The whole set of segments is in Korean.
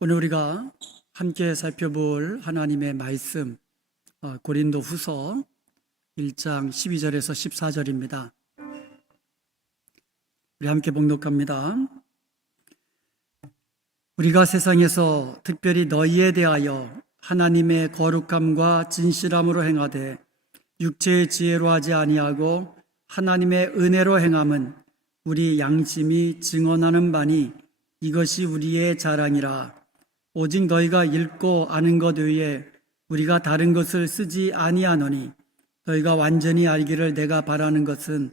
오늘 우리가 함께 살펴볼 하나님의 말씀 고린도 후서 1장 12절에서 14절입니다. 우리 함께 봉독합니다. 우리가 세상에서 특별히 너희에 대하여 하나님의 거룩함과 진실함으로 행하되 육체의 지혜로 하지 아니하고 하나님의 은혜로 행함은 우리 양심이 증언하는 바니 이것이 우리의 자랑이라. 오직 너희가 읽고 아는 것 외에 우리가 다른 것을 쓰지 아니하노니 너희가 완전히 알기를 내가 바라는 것은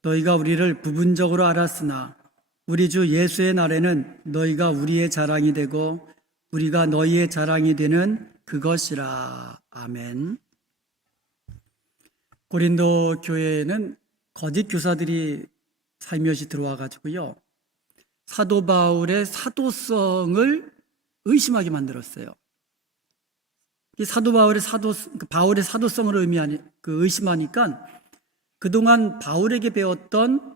너희가 우리를 부분적으로 알았으나 우리 주 예수의 날에는 너희가 우리의 자랑이 되고 우리가 너희의 자랑이 되는 그것이라. 아멘. 고린도 교회에는 거짓 교사들이 살며시 들어와 가지고요, 사도 바울의 사도성을 의심하게 만들었어요. 이 사도 바울의 사도성을 의심하니까 그동안 바울에게 배웠던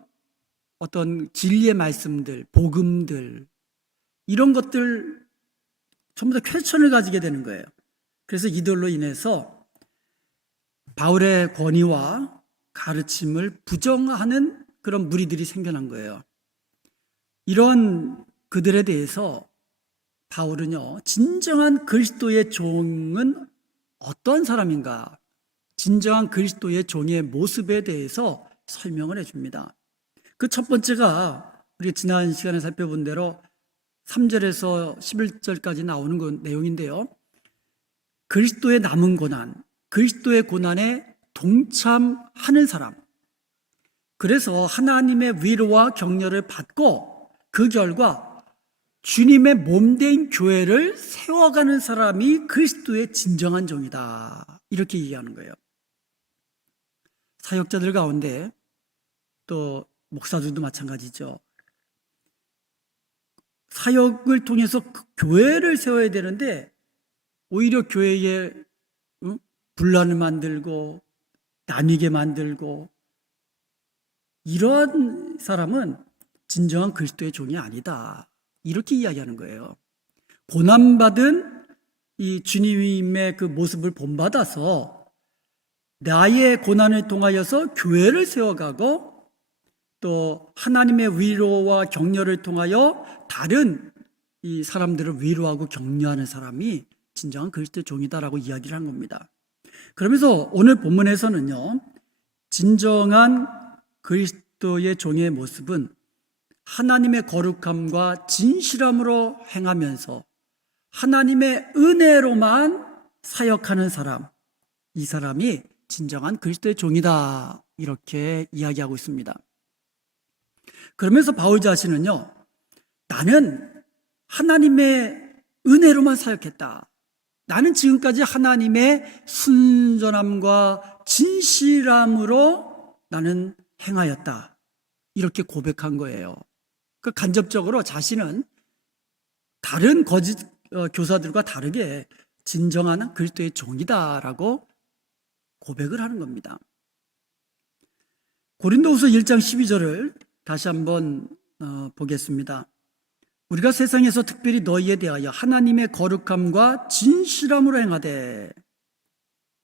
어떤 진리의 말씀들, 복음들, 이런 것들 전부 다 퀘스천을 가지게 되는 거예요. 그래서 이들로 인해서 바울의 권위와 가르침을 부정하는 그런 무리들이 생겨난 거예요. 이런 그들에 대해서 바울은요, 진정한 그리스도의 종은 어떤 사람인가, 진정한 그리스도의 종의 모습에 대해서 설명을 해줍니다. 그 첫 번째가 우리 지난 시간에 살펴본 대로 3절에서 11절까지 나오는 그 내용인데요, 그리스도의 남은 고난, 그리스도의 고난에 동참하는 사람, 그래서 하나님의 위로와 격려를 받고 그 결과 주님의 몸된 교회를 세워가는 사람이 그리스도의 진정한 종이다, 이렇게 얘기하는 거예요. 사역자들 가운데 또 목사들도 마찬가지죠. 사역을 통해서 교회를 세워야 되는데 오히려 교회에 분란을 만들고 나뉘게 만들고, 이러한 사람은 진정한 그리스도의 종이 아니다, 이렇게 이야기하는 거예요. 고난받은 이 주님의 그 모습을 본받아서 나의 고난을 통하여서 교회를 세워가고 또 하나님의 위로와 격려를 통하여 다른 이 사람들을 위로하고 격려하는 사람이 진정한 그리스도의 종이다라고 이야기를 한 겁니다. 그러면서 오늘 본문에서는요, 진정한 그리스도의 종의 모습은 하나님의 거룩함과 진실함으로 행하면서 하나님의 은혜로만 사역하는 사람, 이 사람이 진정한 그리스도의 종이다, 이렇게 이야기하고 있습니다. 그러면서 바울 자신은요, 나는 하나님의 은혜로만 사역했다, 나는 지금까지 하나님의 순전함과 진실함으로 나는 행하였다, 이렇게 고백한 거예요. 그 간접적으로 자신은 다른 거짓 교사들과 다르게 진정한 그리스도의 종이다라고 고백을 하는 겁니다. 고린도후서 1장 12절을 다시 한번 보겠습니다. 우리가 세상에서 특별히 너희에 대하여 하나님의 거룩함과 진실함으로 행하되,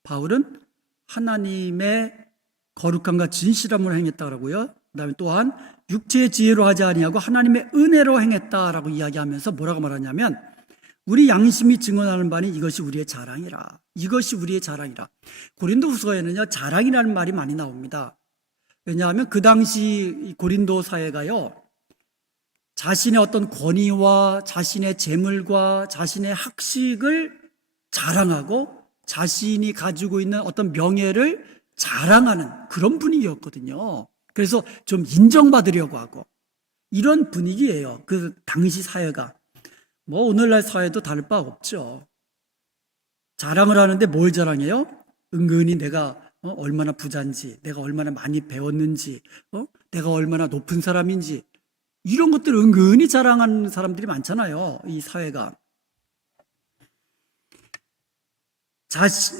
바울은 하나님의 거룩함과 진실함으로 행했다라고요. 그다음에 또한 육체의 지혜로 하지 아니하고 하나님의 은혜로 행했다라고 이야기하면서 뭐라고 말하냐면, 우리 양심이 증언하는 바니 이것이 우리의 자랑이라. 이것이 우리의 자랑이라. 고린도 후서에는요, 자랑이라는 말이 많이 나옵니다. 왜냐하면 그 당시 고린도 사회가요, 자신의 어떤 권위와 자신의 재물과 자신의 학식을 자랑하고 자신이 가지고 있는 어떤 명예를 자랑하는 그런 분위기였거든요. 그래서 좀 인정받으려고 하고, 이런 분위기예요, 그 당시 사회가. 뭐 오늘날 사회도 다를 바 없죠. 자랑을 하는데 뭘 자랑해요? 은근히 내가 얼마나 부자인지, 내가 얼마나 많이 배웠는지, 내가 얼마나 높은 사람인지, 이런 것들을 은근히 자랑하는 사람들이 많잖아요, 이 사회가.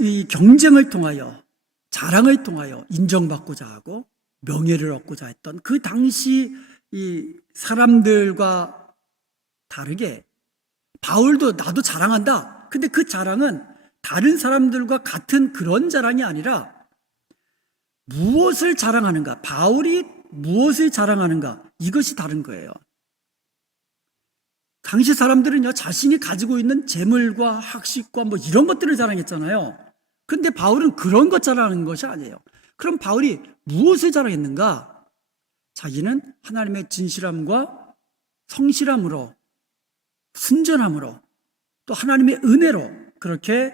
이 경쟁을 통하여, 자랑을 통하여 인정받고자 하고 명예를 얻고자 했던 그 당시 이 사람들과 다르게 바울도 나도 자랑한다. 근데 그 자랑은 다른 사람들과 같은 그런 자랑이 아니라 무엇을 자랑하는가, 바울이 무엇을 자랑하는가, 이것이 다른 거예요. 당시 사람들은요, 자신이 가지고 있는 재물과 학식과 뭐 이런 것들을 자랑했잖아요. 근데 바울은 그런 것 자랑하는 것이 아니에요. 그럼 바울이 무엇을 자랑했는가? 자기는 하나님의 진실함과 성실함으로, 순전함으로, 또 하나님의 은혜로 그렇게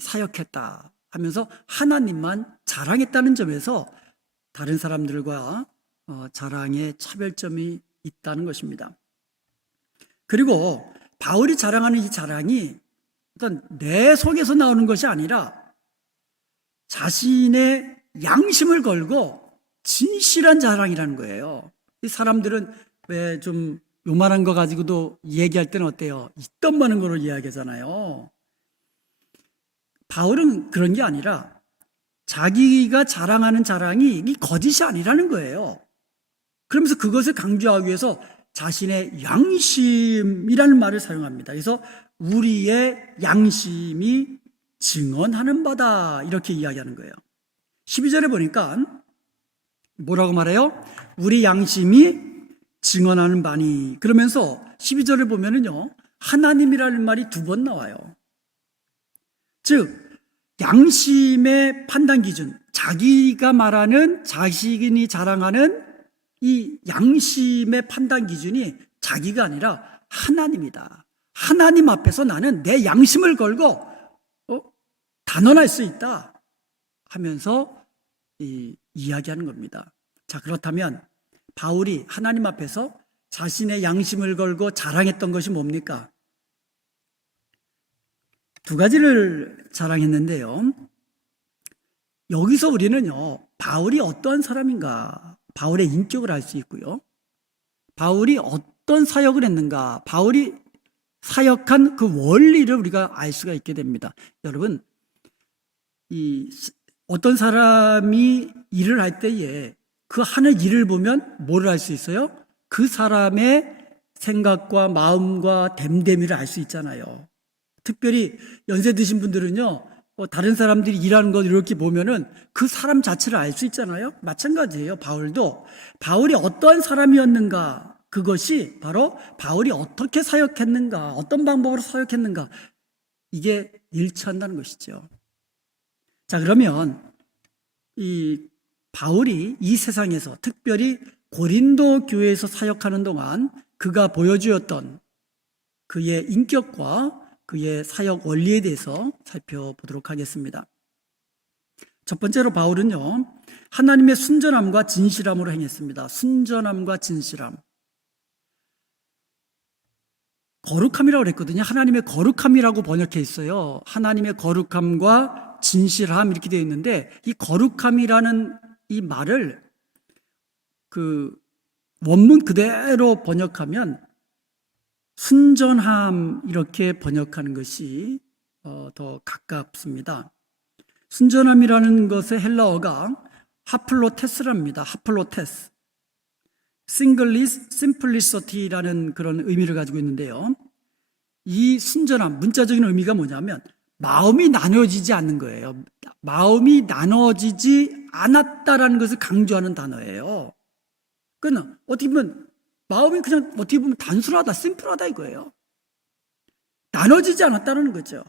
사역했다 하면서 하나님만 자랑했다는 점에서 다른 사람들과 자랑의 차별점이 있다는 것입니다. 그리고 바울이 자랑하는 이 자랑이 어떤 내 속에서 나오는 것이 아니라 자신의 양심을 걸고 진실한 자랑이라는 거예요. 이 사람들은 왜 좀 요만한 거 가지고도 얘기할 때는 어때요? 있던 많은 거로 이야기하잖아요. 바울은 그런 게 아니라 자기가 자랑하는 자랑이 이 거짓이 아니라는 거예요. 그러면서 그것을 강조하기 위해서 자신의 양심이라는 말을 사용합니다. 그래서 우리의 양심이 증언하는 바다, 이렇게 이야기하는 거예요. 12절에 보니까 뭐라고 말해요? 우리 양심이 증언하는 바니. 그러면서 12절을 보면은요, 하나님이라는 말이 2번 나와요. 즉 양심의 판단 기준, 자기가 말하는, 자신이 자랑하는 이 양심의 판단 기준이 자기가 아니라 하나님이다. 하나님 앞에서 나는 내 양심을 걸고 단언할 수 있다 하면서 이야기하는 겁니다. 자, 그렇다면 바울이 하나님 앞에서 자신의 양심을 걸고 자랑했던 것이 뭡니까? 2가지를 자랑했는데요. 여기서 우리는요, 바울이 어떠한 사람인가, 바울의 인격을 알 수 있고요. 바울이 어떤 사역을 했는가, 바울이 사역한 그 원리를 우리가 알 수가 있게 됩니다. 여러분, 어떤 사람이 일을 할 때에 그 하는 일을 보면 뭐를 알 수 있어요? 그 사람의 생각과 마음과 됨됨이를 알 수 있잖아요. 특별히 연세 드신 분들은요, 다른 사람들이 일하는 걸 이렇게 보면은 그 사람 자체를 알 수 있잖아요. 마찬가지예요. 바울도 바울이 어떠한 사람이었는가, 그것이 바로 바울이 어떻게 사역했는가, 어떤 방법으로 사역했는가, 이게 일치한다는 것이죠. 자, 그러면 이 바울이 이 세상에서 특별히 고린도 교회에서 사역하는 동안 그가 보여주었던 그의 인격과 그의 사역 원리에 대해서 살펴보도록 하겠습니다. 첫 번째로 바울은요, 하나님의 순전함과 진실함으로 행했습니다. 순전함과 진실함. 거룩함이라고 그랬거든요. 하나님의 거룩함이라고 번역해 있어요. 하나님의 거룩함과 진실함, 이렇게 되어 있는데, 이 거룩함이라는 이 말을 그 원문 그대로 번역하면 순전함, 이렇게 번역하는 것이 더 가깝습니다. 순전함이라는 것의 헬라어가 하플로테스랍니다. 하플로테스. 심플리시티라는 그런 의미를 가지고 있는데요. 이 순전함, 문자적인 의미가 뭐냐면 마음이 나눠지지 않는 거예요. 마음이 나눠지지 않았다라는 것을 강조하는 단어예요. 그러나 어떻게 보면 마음이 그냥 어떻게 보면 단순하다, 심플하다 이거예요. 나눠지지 않았다는 거죠.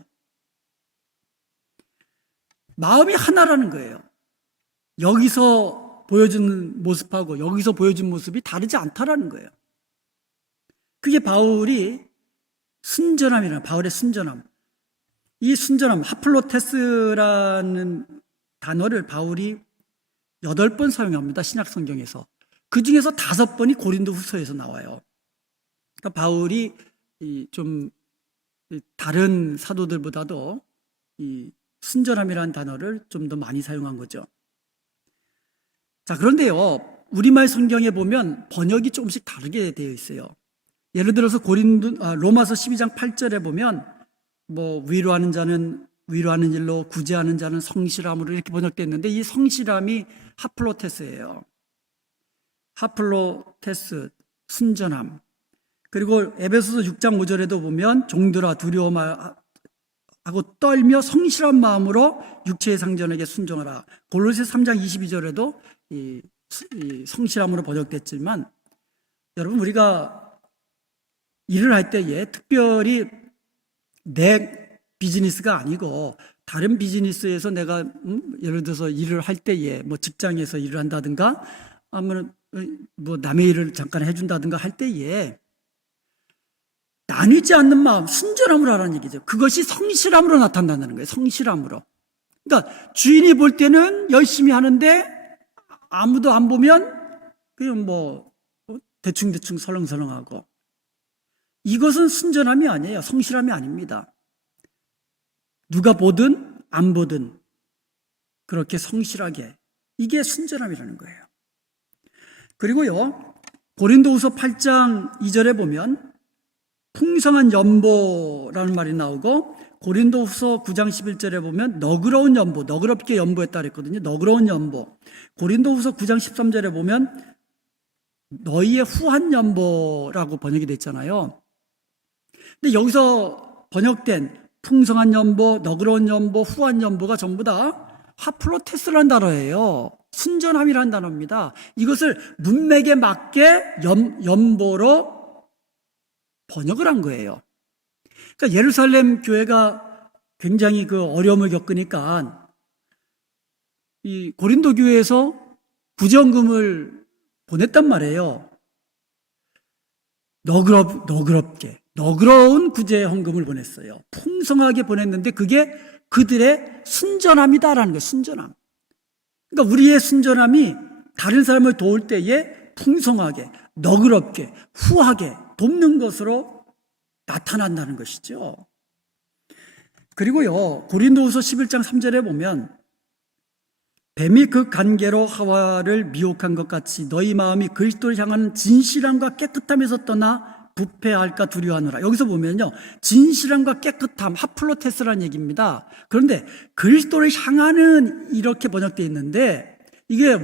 마음이 하나라는 거예요. 여기서 보여주는 모습하고 여기서 보여준 모습이 다르지 않다라는 거예요. 그게 바울이 순전함이라는, 바울의 순전함. 이 순전함, 하플로테스라는 단어를 바울이 8번 사용합니다. 신약 성경에서. 그 중에서 5번이 고린도 후서에서 나와요. 그러니까 바울이 좀 다른 사도들보다도 이 순전함이라는 단어를 좀 더 많이 사용한 거죠. 자, 그런데요, 우리말 성경에 보면 번역이 조금씩 다르게 되어 있어요. 예를 들어서 로마서 12장 8절에 보면 뭐 위로하는 자는 위로하는 일로, 구제하는 자는 성실함으로, 이렇게 번역되어 있는데 이 성실함이 하플로테스예요. 하플로테스, 순전함. 그리고 에베소서 6장 5절에도 보면 종들아 두려워하고 떨며 성실한 마음으로 육체의 상전에게 순종하라. 골로새 3장 22절에도 이 성실함으로 번역됐지만, 여러분, 우리가 일을 할 때에 특별히 내 비즈니스가 아니고 다른 비즈니스에서 내가 예를 들어서 일을 할 때에 뭐 직장에서 일을 한다든가 아니면 뭐 남의 일을 잠깐 해준다든가 할 때에 나뉘지 않는 마음, 순전함으로 하라는 얘기죠. 그것이 성실함으로 나타난다는 거예요. 성실함으로. 그러니까 주인이 볼 때는 열심히 하는데 아무도 안 보면 그냥 뭐 대충대충 설렁설렁하고, 이것은 순전함이 아니에요. 성실함이 아닙니다. 누가 보든 안 보든 그렇게 성실하게, 이게 순전함이라는 거예요. 그리고요, 고린도후서 8장 2절에 보면 풍성한 연보라는 말이 나오고, 고린도후서 9장 11절에 보면 너그러운 연보, 너그럽게 연보했다 그랬거든요. 너그러운 연보. 고린도후서 9장 13절에 보면 너희의 후한 연보라고 번역이 됐잖아요. 근데 여기서 번역된 풍성한 연보, 너그러운 연보, 후한 연보가 전부 다 하플로테스라는 단어예요. 순전함이라는 단어입니다. 이것을 문맥에 맞게 연보로 번역을 한 거예요. 그러니까 예루살렘 교회가 굉장히 그 어려움을 겪으니까 이 고린도 교회에서 구제헌금을 보냈단 말이에요. 너그럽게 너그러운 구제헌금을 보냈어요. 풍성하게 보냈는데 그게 그들의 순전함이다라는 거예요. 순전함. 그러니까 우리의 순전함이 다른 사람을 도울 때에 풍성하게, 너그럽게, 후하게 돕는 것으로 나타난다는 것이죠. 그리고요, 고린도후서 11장 3절에 보면 뱀이 그 간계로 하와를 미혹한 것 같이 너희 마음이 그리스도를 향하는 진실함과 깨끗함에서 떠나 부패할까 두려워하노라. 여기서 보면요, 진실함과 깨끗함, 하플로테스라는 얘기입니다. 그런데 그리스도를 향하는 이렇게 번역되어 있는데 이게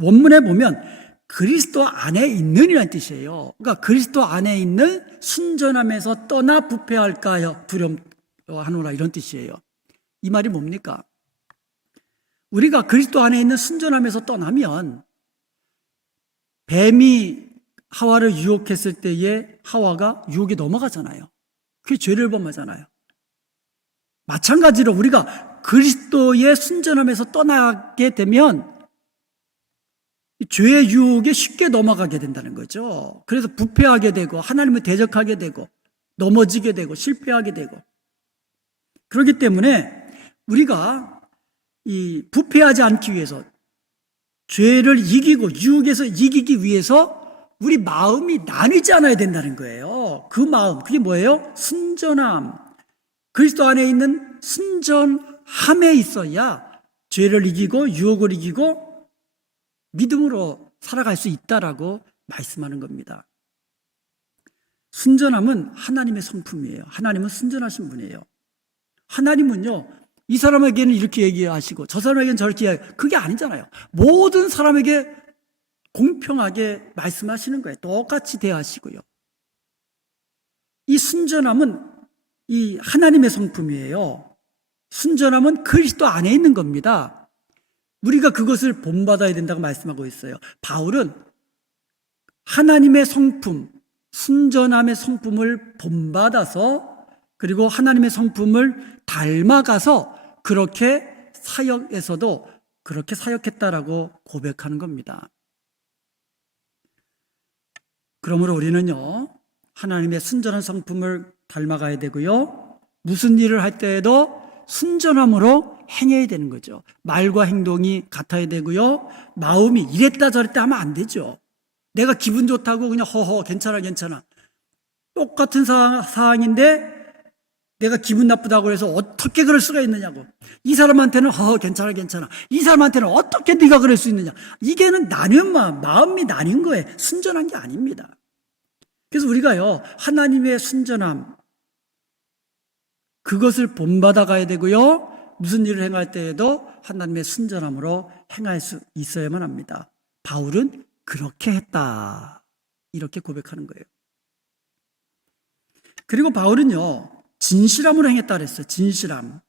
원문에 보면 그리스도 안에 있는이라는 뜻이에요. 그러니까 그리스도 안에 있는 순전함에서 떠나 부패할까 두려워하노라, 이런 뜻이에요. 이 말이 뭡니까? 우리가 그리스도 안에 있는 순전함에서 떠나면 뱀이 하와를 유혹했을 때에 하와가 유혹에 넘어가잖아요. 그게 죄를 범하잖아요. 마찬가지로 우리가 그리스도의 순전함에서 떠나게 되면 죄의 유혹에 쉽게 넘어가게 된다는 거죠. 그래서 부패하게 되고 하나님을 대적하게 되고 넘어지게 되고 실패하게 되고, 그렇기 때문에 우리가 이 부패하지 않기 위해서, 죄를 이기고 유혹에서 이기기 위해서 우리 마음이 나뉘지 않아야 된다는 거예요. 그 마음, 그게 뭐예요? 순전함. 그리스도 안에 있는 순전함에 있어야 죄를 이기고 유혹을 이기고 믿음으로 살아갈 수 있다라고 말씀하는 겁니다. 순전함은 하나님의 성품이에요. 하나님은 순전하신 분이에요. 하나님은요, 이 사람에게는 이렇게 얘기하시고 저 사람에게는 저렇게 얘기하시고, 그게 아니잖아요. 모든 사람에게 공평하게 말씀하시는 거예요. 똑같이 대하시고요. 이 순전함은 이 하나님의 성품이에요. 순전함은 그리스도 안에 있는 겁니다. 우리가 그것을 본받아야 된다고 말씀하고 있어요. 바울은 하나님의 성품, 순전함의 성품을 본받아서, 그리고 하나님의 성품을 닮아가서 그렇게 사역에서도 그렇게 사역했다라고 고백하는 겁니다. 그러므로 우리는요, 하나님의 순전한 성품을 닮아가야 되고요, 무슨 일을 할 때에도 순전함으로 행해야 되는 거죠. 말과 행동이 같아야 되고요, 마음이 이랬다 저랬다 하면 안 되죠. 내가 기분 좋다고 그냥 허허 괜찮아 똑같은 사항인데 내가 기분 나쁘다고 해서 어떻게 그럴 수가 있느냐고, 이 사람한테는 허허 괜찮아 이 사람한테는 어떻게 네가 그럴 수 있느냐, 이게는 나뉜 마음이 나뉜 거예요. 순전한 게 아닙니다. 그래서 우리가요, 하나님의 순전함, 그것을 본받아 가야 되고요, 무슨 일을 행할 때에도 하나님의 순전함으로 행할 수 있어야만 합니다. 바울은 그렇게 했다, 이렇게 고백하는 거예요. 그리고 바울은요, 진실함으로 행했다 그랬어요. 진실함.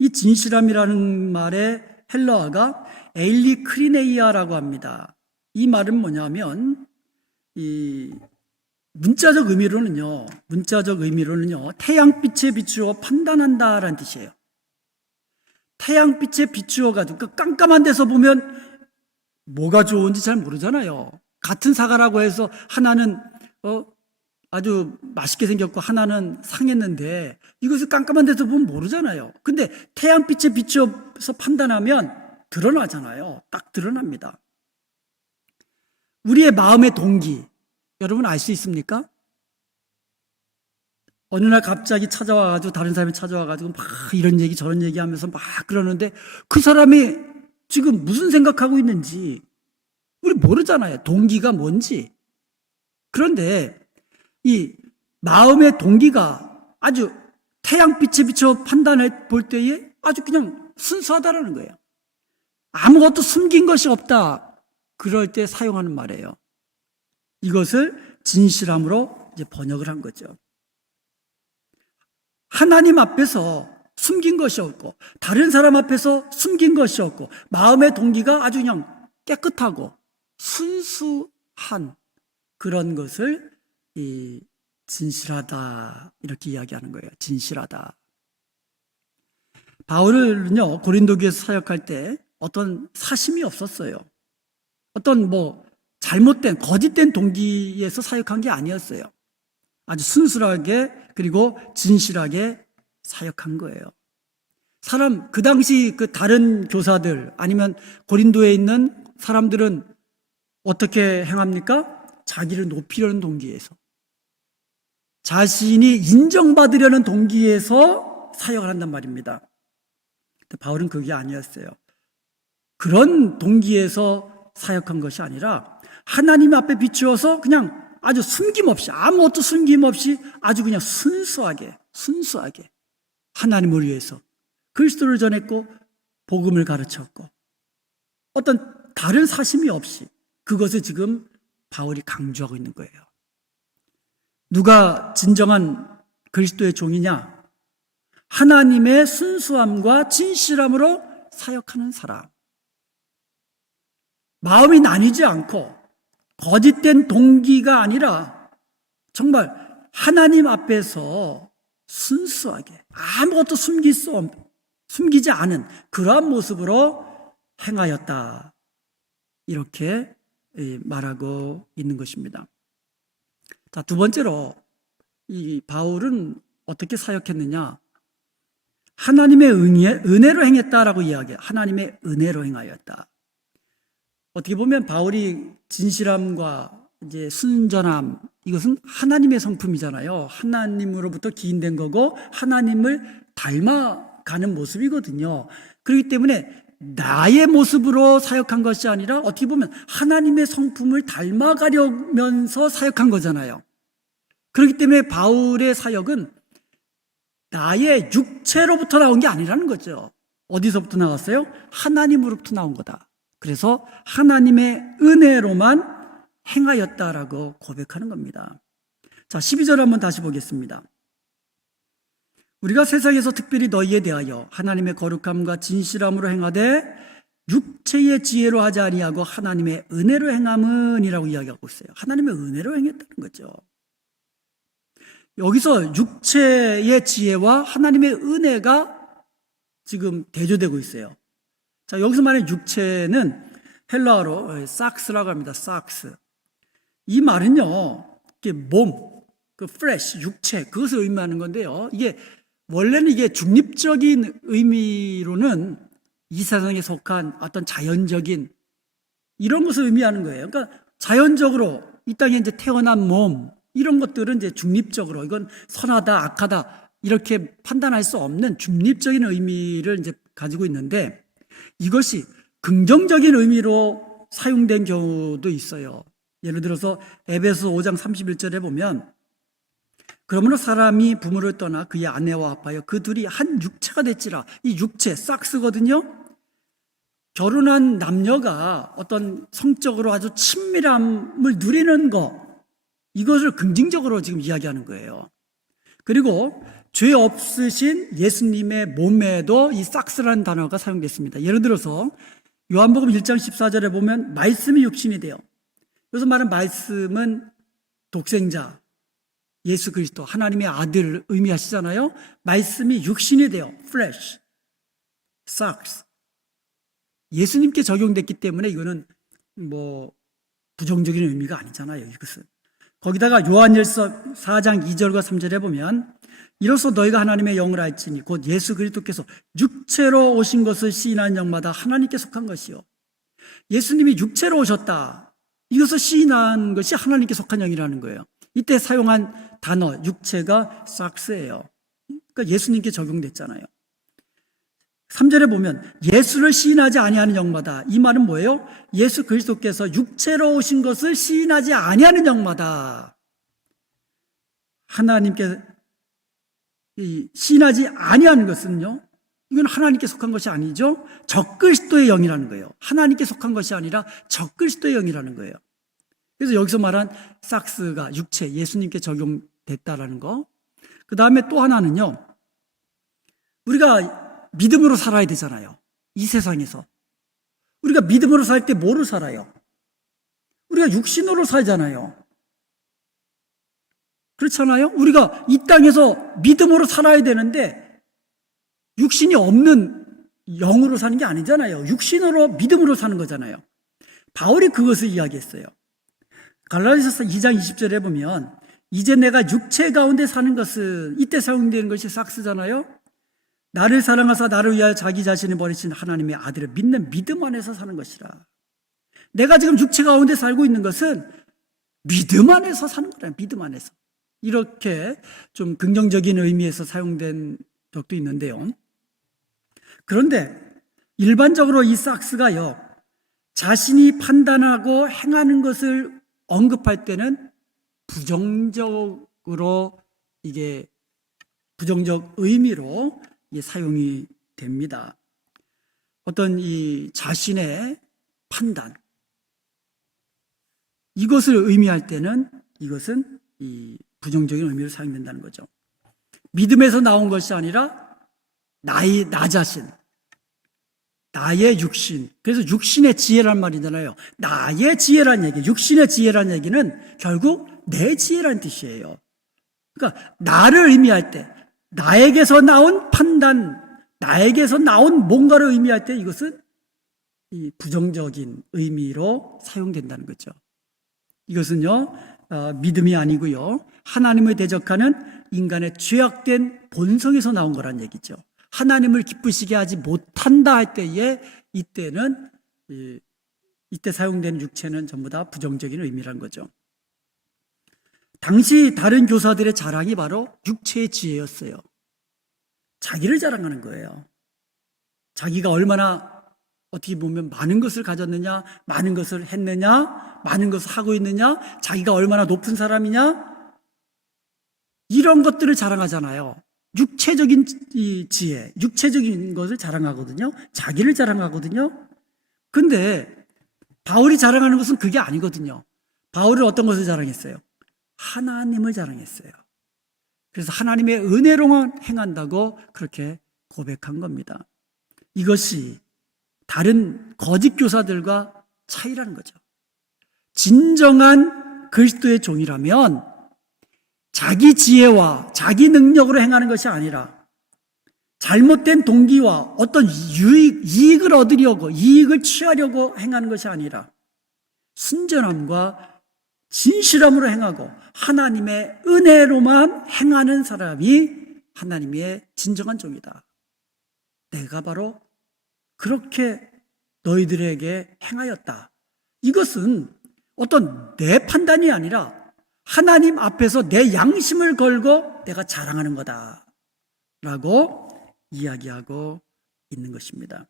이 진실함이라는 말의 헬라어가 에일리 크리네이아라고 합니다. 이 말은 뭐냐면, 이 문자적 의미로는요, 태양빛에 비추어 판단한다라는 뜻이에요. 태양빛에 비추어가지고, 그 깜깜한 데서 보면 뭐가 좋은지 잘 모르잖아요. 같은 사과라고 해서 하나는, 아주 맛있게 생겼고 하나는 상했는데 이것을 깜깜한 데서 보면 모르잖아요. 근데 태양빛에 비추어서 판단하면 드러나잖아요. 딱 드러납니다. 우리의 마음의 동기, 여러분 알 수 있습니까? 어느 날 갑자기 찾아와가지고 다른 사람이 찾아와가지고 막 이런 얘기 저런 얘기 하면서 막 그러는데 그 사람이 지금 무슨 생각하고 있는지 우리 모르잖아요. 동기가 뭔지. 그런데 이 마음의 동기가 아주 태양빛에 비춰 판단해 볼 때에 아주 그냥 순수하다라는 거예요. 아무것도 숨긴 것이 없다. 그럴 때 사용하는 말이에요. 이것을 진실함으로 이제 번역을 한 거죠. 하나님 앞에서 숨긴 것이 없고 다른 사람 앞에서 숨긴 것이 없고 마음의 동기가 아주 그냥 깨끗하고 순수한 그런 것을 이 진실하다 이렇게 이야기하는 거예요. 진실하다. 바울은요 고린도 교회에서 사역할 때 어떤 사심이 없었어요. 어떤 잘못된 거짓된 동기에서 사역한 게 아니었어요. 아주 순수하게 그리고 진실하게 사역한 거예요. 그 당시 그 다른 교사들 아니면 고린도에 있는 사람들은 어떻게 행합니까? 자기를 높이려는 동기에서 자신이 인정받으려는 동기에서 사역을 한단 말입니다. 근데 바울은 그게 아니었어요. 그런 동기에서 사역한 것이 아니라 하나님 앞에 비추어서 그냥 아주 숨김없이 아무것도 숨김없이 아주 그냥 순수하게 하나님을 위해서 그리스도를 전했고 복음을 가르쳤고 어떤 다른 사심이 없이 그것을 지금 바울이 강조하고 있는 거예요. 누가 진정한 그리스도의 종이냐? 하나님의 순수함과 진실함으로 사역하는 사람. 마음이 나뉘지 않고 거짓된 동기가 아니라 정말 하나님 앞에서 순수하게 아무것도 숨기지 않은 그러한 모습으로 행하였다. 이렇게 말하고 있는 것입니다. 자, 두 번째로 이 바울은 어떻게 사역했느냐? 하나님의 은혜로 행했다라고 이야기해요. 하나님의 은혜로 행하였다. 어떻게 보면 바울이 진실함과 이제 순전함 이것은 하나님의 성품이잖아요. 하나님으로부터 기인된 거고 하나님을 닮아가는 모습이거든요. 그렇기 때문에 나의 모습으로 사역한 것이 아니라 어떻게 보면 하나님의 성품을 닮아가려면서 사역한 거잖아요. 그렇기 때문에 바울의 사역은 나의 육체로부터 나온 게 아니라는 거죠. 어디서부터 나왔어요? 하나님으로부터 나온 거다. 그래서 하나님의 은혜로만 행하였다라고 고백하는 겁니다. 자, 12절 한번 다시 보겠습니다. 우리가 세상에서 특별히 너희에 대하여 하나님의 거룩함과 진실함으로 행하되 육체의 지혜로 하지 아니하고 하나님의 은혜로 행함은이라고 이야기하고 있어요. 하나님의 은혜로 행했다는 거죠. 여기서 육체의 지혜와 하나님의 은혜가 지금 대조되고 있어요. 자, 여기서 말하는 육체는 헬라어로 삭스라고 합니다. 삭스. 이 말은요, 이게 몸, 그 flesh, 육체, 그것을 의미하는 건데요. 원래는 이게 중립적인 의미로는 이 세상에 속한 어떤 자연적인 이런 것을 의미하는 거예요. 그러니까 자연적으로 이 땅에 이제 태어난 몸, 이런 것들은 이제 중립적으로 이건 선하다, 악하다 이렇게 판단할 수 없는 중립적인 의미를 이제 가지고 있는데 이것이 긍정적인 의미로 사용된 경우도 있어요. 예를 들어서 에베소 5장 31절에 보면 그러므로 사람이 부모를 떠나 그의 아내와 합하여 그 둘이 한 육체가 됐지라. 이 육체, 삭스거든요. 결혼한 남녀가 어떤 성적으로 아주 친밀함을 누리는 것, 이것을 긍정적으로 지금 이야기하는 거예요. 그리고 죄 없으신 예수님의 몸에도 이 삭스라는 단어가 사용됐습니다. 예를 들어서 요한복음 1장 14절에 보면 말씀이 육신이 되어, 여기서 말하는 말씀은 독생자 예수 그리스도 하나님의 아들을 의미하시잖아요. 말씀이 육신이 되어 flesh, sarx, 예수님께 적용됐기 때문에 이거는 뭐 부정적인 의미가 아니잖아요. 이것은 거기다가 요한일서 4장 2절과 3절에 보면 이로써 너희가 하나님의 영을 알지니 곧 예수 그리스도께서 육체로 오신 것을 시인하는 영마다 하나님께 속한 것이요, 예수님이 육체로 오셨다, 이것을 시인한 것이 하나님께 속한 영이라는 거예요. 이때 사용한 단어 육체가 삭스예요. 그러니까 예수님께 적용됐잖아요. 3절에 보면 예수를 시인하지 아니하는 영마다, 이 말은 뭐예요? 예수 그리스도께서 육체로 오신 것을 시인하지 아니하는 영마다, 하나님께 시인하지 아니하는 것은요, 이건 하나님께 속한 것이 아니죠. 적그리스도의 영이라는 거예요. 하나님께 속한 것이 아니라 적그리스도의 영이라는 거예요. 그래서 여기서 말한 삭스가 육체, 예수님께 적용됐다라는 거. 그 다음에 또 하나는요, 우리가 믿음으로 살아야 되잖아요. 이 세상에서 우리가 믿음으로 살 때 뭐로 살아요? 우리가 육신으로 살잖아요. 그렇잖아요. 우리가 이 땅에서 믿음으로 살아야 되는데 육신이 없는 영으로 사는 게 아니잖아요. 육신으로 믿음으로 사는 거잖아요. 바울이 그것을 이야기했어요. 갈라디아서 2장 20절에 보면 이제 내가 육체 가운데 사는 것은, 이때 사용되는 것이 삭스잖아요. 나를 사랑하사 나를 위하여 자기 자신을 버리신 하나님의 아들을 믿는 믿음 안에서 사는 것이라. 내가 지금 육체 가운데 살고 있는 것은 믿음 안에서 사는 거예요. 믿음 안에서. 이렇게 좀 긍정적인 의미에서 사용된 적도 있는데요. 그런데 일반적으로 이 삭스가요, 자신이 판단하고 행하는 것을 언급할 때는 부정적으로, 이게 부정적 의미로 사용이 됩니다. 어떤 이 자신의 판단, 이것을 의미할 때는 이것은 이 부정적인 의미로 사용된다는 거죠. 믿음에서 나온 것이 아니라 나 자신, 나의 육신. 그래서 육신의 지혜란 말이잖아요. 나의 지혜란 얘기, 육신의 지혜란 얘기는 결국 내 지혜란 뜻이에요. 그러니까 나를 의미할 때, 나에게서 나온 판단, 나에게서 나온 뭔가를 의미할 때 이것은 이 부정적인 의미로 사용된다는 거죠. 이것은요, 믿음이 아니고요, 하나님을 대적하는 인간의 죄악된 본성에서 나온 거란 얘기죠. 하나님을 기쁘시게 하지 못한다 할 때에, 이때는 이때 사용되는 육체는 전부 다 부정적인 의미란 거죠. 당시 다른 교사들의 자랑이 바로 육체의 지혜였어요. 자기를 자랑하는 거예요. 자기가 얼마나 어떻게 보면 많은 것을 가졌느냐, 많은 것을 했느냐, 많은 것을 하고 있느냐, 자기가 얼마나 높은 사람이냐, 이런 것들을 자랑하잖아요. 육체적인 이 지혜, 육체적인 것을 자랑하거든요. 자기를 자랑하거든요. 근데 바울이 자랑하는 것은 그게 아니거든요. 바울은 어떤 것을 자랑했어요? 하나님을 자랑했어요. 그래서 하나님의 은혜로만 행한다고 그렇게 고백한 겁니다. 이것이 다른 거짓 교사들과 차이라는 거죠. 진정한 그리스도의 종이라면 자기 지혜와 자기 능력으로 행하는 것이 아니라 잘못된 동기와 어떤 이익을 얻으려고, 이익을 취하려고 행하는 것이 아니라 순전함과 진실함으로 행하고 하나님의 은혜로만 행하는 사람이 하나님의 진정한 종이다. 내가 바로 그렇게 너희들에게 행하였다. 이것은 어떤 내 판단이 아니라 하나님 앞에서 내 양심을 걸고 내가 자랑하는 거다 라고 이야기하고 있는 것입니다.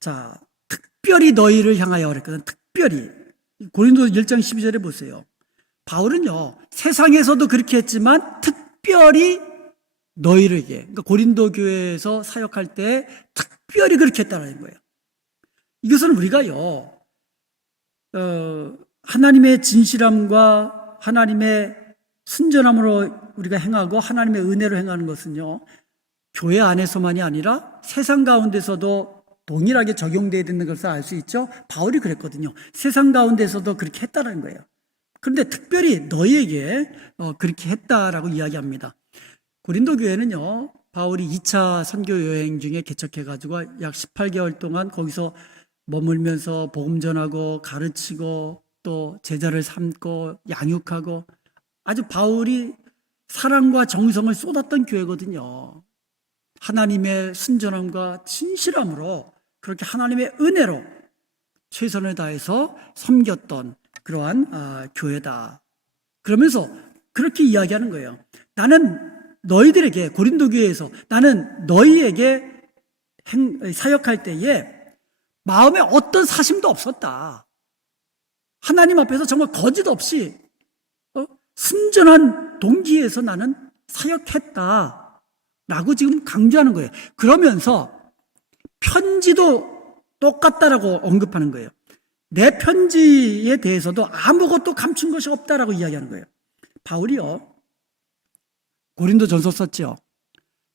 자, 특별히 너희를 향하여 그랬거든. 특별히 고린도서 1장 12절에 보세요. 바울은요, 세상에서도 그렇게 했지만 특별히 너희에게, 그러니까 고린도 교회에서 사역할 때 특별히 그렇게 했다는 거예요. 이것은 우리가요, 하나님의 진실함과 하나님의 순전함으로 우리가 행하고 하나님의 은혜로 행하는 것은요, 교회 안에서만이 아니라 세상 가운데서도 동일하게 적용되어야 되는 것을 알 수 있죠. 바울이 그랬거든요. 세상 가운데서도 그렇게 했다는 거예요. 그런데 특별히 너희에게 그렇게 했다라고 이야기합니다. 고린도 교회는요, 바울이 2차 선교 여행 중에 개척해가지고 약 18개월 동안 거기서 머물면서 복음 전하고 가르치고 또 제자를 삼고 양육하고 아주 바울이 사랑과 정성을 쏟았던 교회거든요. 하나님의 순전함과 진실함으로 그렇게 하나님의 은혜로 최선을 다해서 섬겼던 그러한 교회다. 그러면서 그렇게 이야기하는 거예요. 나는 너희들에게, 고린도 교회에서 나는 너희에게 사역할 때에 마음에 어떤 사심도 없었다. 하나님 앞에서 정말 거짓 없이 순전한 동기에서 나는 사역했다 라고 지금 강조하는 거예요. 그러면서 편지도 똑같다라고 언급하는 거예요. 내 편지에 대해서도 아무것도 감춘 것이 없다라고 이야기하는 거예요. 바울이요, 고린도 전서 썼죠.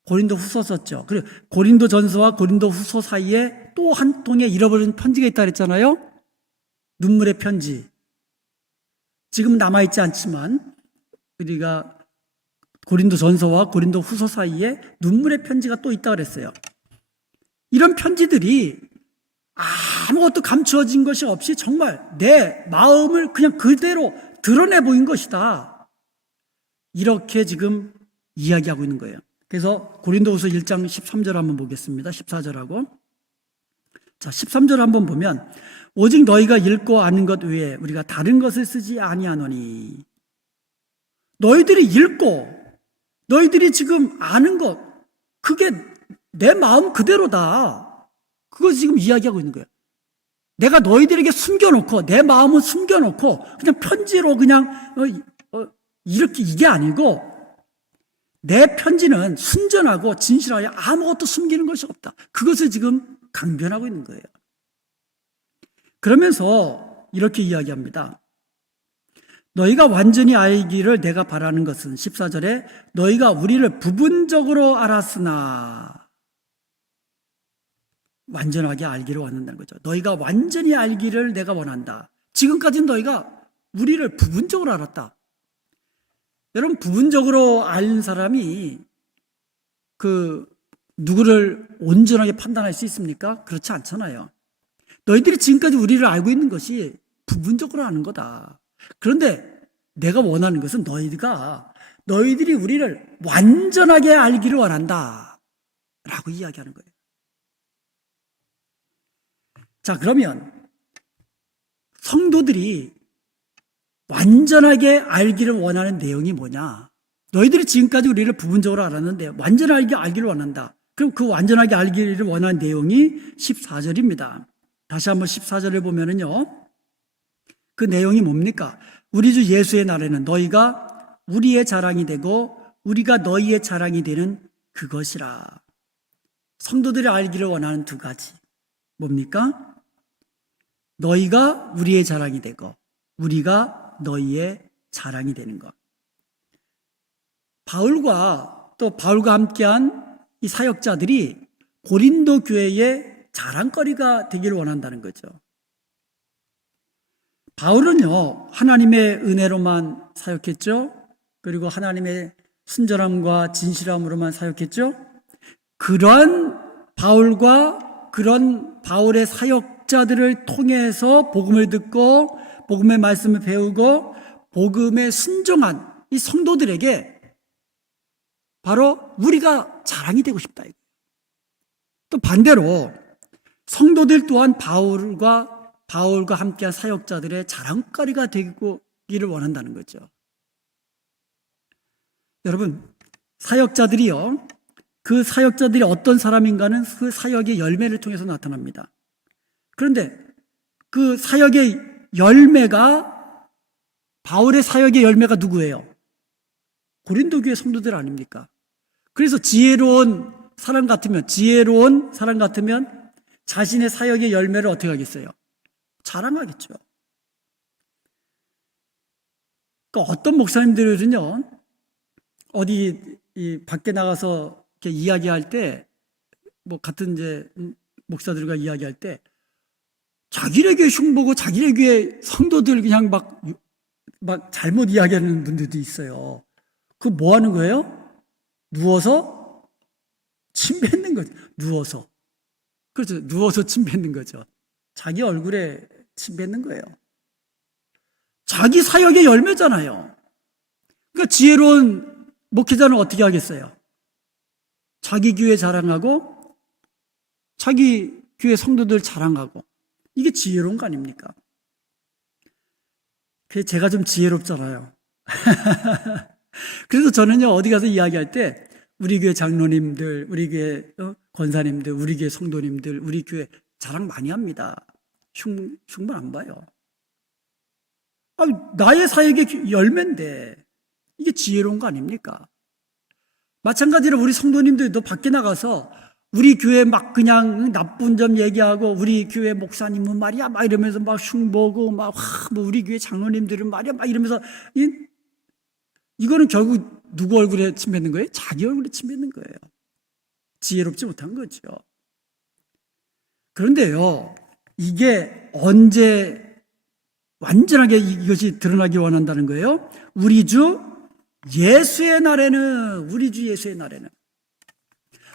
고린도 후서 썼죠. 그리고 고린도 전서와 고린도 후서 사이에 또 한 통의 잃어버린 편지가 있다 그랬잖아요. 눈물의 편지. 지금 남아있지 않지만 우리가 고린도 전서와 고린도 후서 사이에 눈물의 편지가 또 있다 그랬어요. 이런 편지들이 아무것도 감추어진 것이 없이 정말 내 마음을 그냥 그대로 드러내 보인 것이다. 이렇게 지금 이야기하고 있는 거예요. 그래서 고린도후서 1장 13절 한번 보겠습니다. 14절하고. 자, 13절 한번 보면 오직 너희가 읽고 아는 것 외에 우리가 다른 것을 쓰지 아니하노니. 너희들이 읽고 너희들이 지금 아는 것, 그게 내 마음 그대로다. 그것을 지금 이야기하고 있는 거예요. 내가 너희들에게 숨겨놓고, 내 마음은 숨겨놓고 그냥 편지로 그냥 이렇게 이게 아니고 내 편지는 순전하고 진실하여 아무것도 숨기는 것이 없다. 그것을 지금 강변하고 있는 거예요. 그러면서 이렇게 이야기합니다. 너희가 완전히 알기를 내가 바라는 것은 14절에 너희가 우리를 부분적으로 알았으나 완전하게 알기를 원한다는 거죠. 너희가 완전히 알기를 내가 원한다. 지금까지는 너희가 우리를 부분적으로 알았다. 여러분, 부분적으로 알 사람이 누구를 온전하게 판단할 수 있습니까? 그렇지 않잖아요. 너희들이 지금까지 우리를 알고 있는 것이 부분적으로 아는 거다. 그런데 내가 원하는 것은 너희들이 우리를 완전하게 알기를 원한다 라고 이야기하는 거예요. 자, 그러면 성도들이 완전하게 알기를 원하는 내용이 뭐냐? 너희들이 지금까지 우리를 부분적으로 알았는데 완전하게 알기를 원한다. 그럼 그 완전하게 알기를 원하는 내용이 14절입니다. 다시 한번 14절을 보면은요, 그 내용이 뭡니까? 우리 주 예수의 날에는 너희가 우리의 자랑이 되고 우리가 너희의 자랑이 되는 그것이라. 성도들이 알기를 원하는 두 가지. 뭡니까? 너희가 우리의 자랑이 되고 우리가 너희의 자랑이 되는 것. 바울과 함께한 이 사역자들이 고린도 교회의 자랑거리가 되기를 원한다는 거죠. 바울은요, 하나님의 은혜로만 사역했죠. 그리고 하나님의 순전함과 진실함으로만 사역했죠. 그런 바울의 사역자들을 통해서 복음을 듣고 복음의 말씀을 배우고 복음에 순종한 이 성도들에게 바로 우리가 자랑이 되고 싶다. 또 반대로 성도들 또한 바울과 함께한 사역자들의 자랑거리가 되기를 원한다는 거죠. 여러분, 사역자들이요, 그 사역자들이 어떤 사람인가는 그 사역의 열매를 통해서 나타납니다. 그런데 그 사역의 열매가, 바울의 사역의 열매가 누구예요? 고린도 교회 성도들 아닙니까? 그래서 지혜로운 사람 같으면 자신의 사역의 열매를 어떻게 하겠어요? 자랑하겠죠. 그러니까 어떤 목사님들은요, 어디 밖에 나가서 이렇게 이야기할 때, 뭐 같은 이제 목사들과 이야기할 때 자기네 교회 흉보고 자기네 교회 성도들 그냥 막 잘못 이야기하는 분들도 있어요. 그 뭐 하는 거예요? 누워서 침 뱉는 거죠. 누워서. 그렇죠. 누워서 침 뱉는 거죠. 자기 얼굴에 침 뱉는 거예요. 자기 사역의 열매잖아요. 그러니까 지혜로운 목회자는 어떻게 하겠어요? 자기 교회 자랑하고 자기 교회 성도들 자랑하고, 이게 지혜로운 거 아닙니까? 그래서 제가 좀 지혜롭잖아요. 그래서 저는요, 어디 가서 이야기할 때 우리 교회 장로님들, 우리 교회 권사님들, 우리 교회 성도님들, 우리 교회 자랑 많이 합니다. 흉만 안 봐요. 나의 사역의 열매인데 이게 지혜로운 거 아닙니까? 마찬가지로 우리 성도님들도 밖에 나가서 우리 교회 막 그냥 나쁜 점 얘기하고, 우리 교회 목사님은 말이야 막 이러면서 막 흉보고 막 뭐 우리 교회 장로님들은 말이야 막 이러면서, 이거는 결국 누구 얼굴에 침 뱉는 거예요? 자기 얼굴에 침 뱉는 거예요. 지혜롭지 못한 거죠. 그런데요, 이게 언제 완전하게 이것이 드러나기 원한다는 거예요? 우리 주 예수의 날에는, 우리 주 예수의 날에는.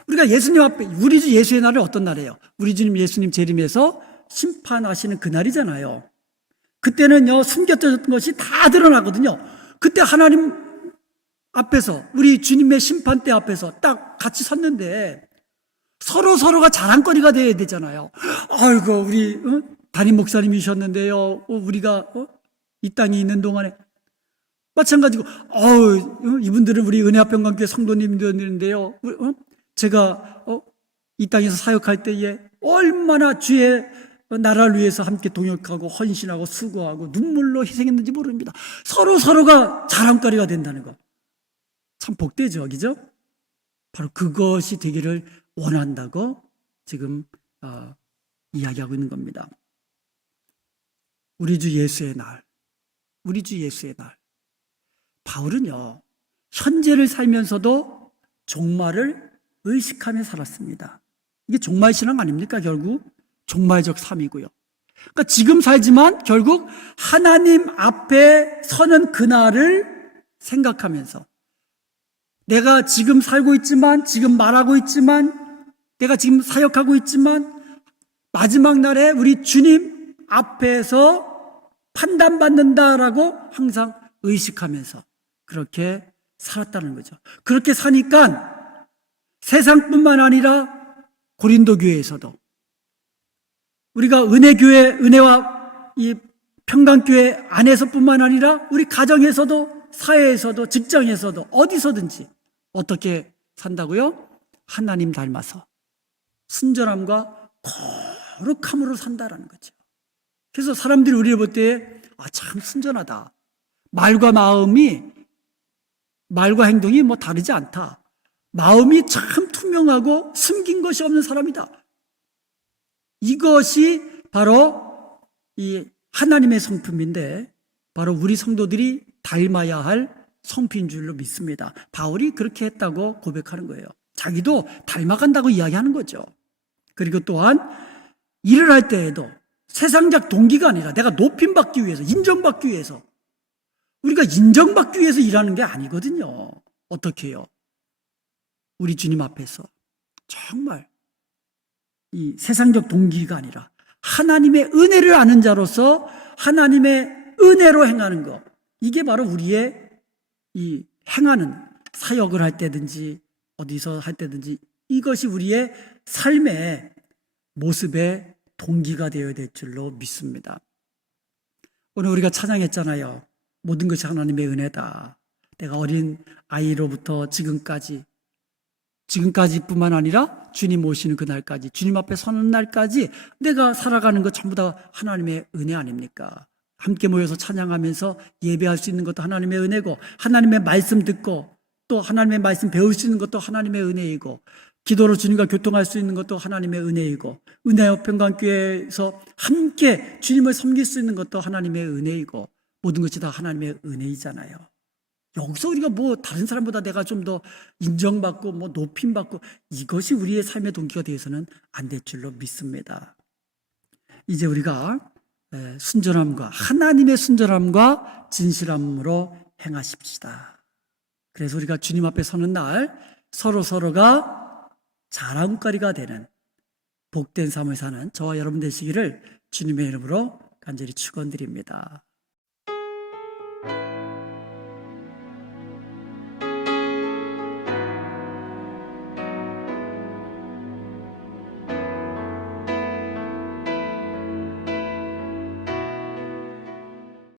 우리가 예수님 앞에, 우리 주 예수의 날은 어떤 날이에요? 우리 주님 예수님 재림에서 심판하시는 그 날이잖아요. 그때는요, 숨겼던 것이 다 드러나거든요. 그때 하나님 앞에서, 우리 주님의 심판대 앞에서 딱 같이 섰는데 서로가 자랑거리가 돼야 되잖아요. 아이고, 우리 담임 목사님이셨는데요, 우리가 이 땅에 있는 동안에 마찬가지고, 이분들은 우리 은혜합병관교회 성도님들인데요, 제가 이 땅에서 사역할 때에 얼마나 주의 나라를 위해서 함께 동역하고 헌신하고 수고하고 눈물로 희생했는지 모릅니다. 서로가 자랑거리가 된다는 거, 참 복되죠, 그죠? 바로 그것이 되기를 원한다고 지금 이야기하고 있는 겁니다. 우리 주 예수의 날, 우리 주 예수의 날. 바울은요, 현재를 살면서도 종말을 의식하며 살았습니다. 이게 종말 신앙 아닙니까? 결국 종말적 삶이고요. 그러니까 지금 살지만 결국 하나님 앞에 서는 그날을 생각하면서, 내가 지금 살고 있지만, 지금 말하고 있지만, 내가 지금 사역하고 있지만 마지막 날에 우리 주님 앞에서 판단받는다라고 항상 의식하면서 그렇게 살았다는 거죠. 그렇게 사니까 세상뿐만 아니라 고린도 교회에서도, 우리가 은혜교회, 은혜와 이 평강교회 안에서뿐만 아니라 우리 가정에서도, 사회에서도, 직장에서도, 어디서든지 어떻게 산다고요? 하나님 닮아서 순전함과 거룩함으로 산다라는 거죠. 그래서 사람들이 우리를 볼 때 참 순전하다, 말과 행동이 뭐 다르지 않다, 마음이 참 투명하고 숨긴 것이 없는 사람이다, 이것이 바로 이 하나님의 성품인데, 바로 우리 성도들이 닮아야 할 성품인 줄로 믿습니다. 바울이 그렇게 했다고 고백하는 거예요. 자기도 닮아간다고 이야기하는 거죠. 그리고 또한 일을 할 때에도 세상적 동기가 아니라 내가 높임받기 위해서, 인정받기 위해서, 우리가 인정받기 위해서 일하는 게 아니거든요. 어떻게 해요? 우리 주님 앞에서 정말 이 세상적 동기가 아니라 하나님의 은혜를 아는 자로서 하나님의 은혜로 행하는 것, 이게 바로 우리의 이 행하는, 사역을 할 때든지 어디서 할 때든지 이것이 우리의 삶의 모습의 동기가 되어야 될 줄로 믿습니다. 오늘 우리가 찬양했잖아요. 모든 것이 하나님의 은혜다. 내가 어린 아이로부터 지금까지뿐만 아니라 주님 오시는 그날까지, 주님 앞에 서는 날까지 내가 살아가는 것 전부 다 하나님의 은혜 아닙니까? 함께 모여서 찬양하면서 예배할 수 있는 것도 하나님의 은혜고, 하나님의 말씀 듣고 또 하나님의 말씀 배울 수 있는 것도 하나님의 은혜이고, 기도로 주님과 교통할 수 있는 것도 하나님의 은혜이고, 은혜와 평강교회에서 함께 주님을 섬길 수 있는 것도 하나님의 은혜이고, 모든 것이 다 하나님의 은혜이잖아요. 여기서 우리가 뭐 다른 사람보다 내가 좀 더 인정받고 뭐 높임받고 이것이 우리의 삶의 동기가 되어서는 안 될 줄로 믿습니다. 이제 우리가 순전함과 하나님의 순전함과 진실함으로 행하십시다. 그래서 우리가 주님 앞에 서는 날 서로가 자랑거리가 되는 복된 삶을 사는 저와 여러분 되시기를 주님의 이름으로 간절히 축원드립니다.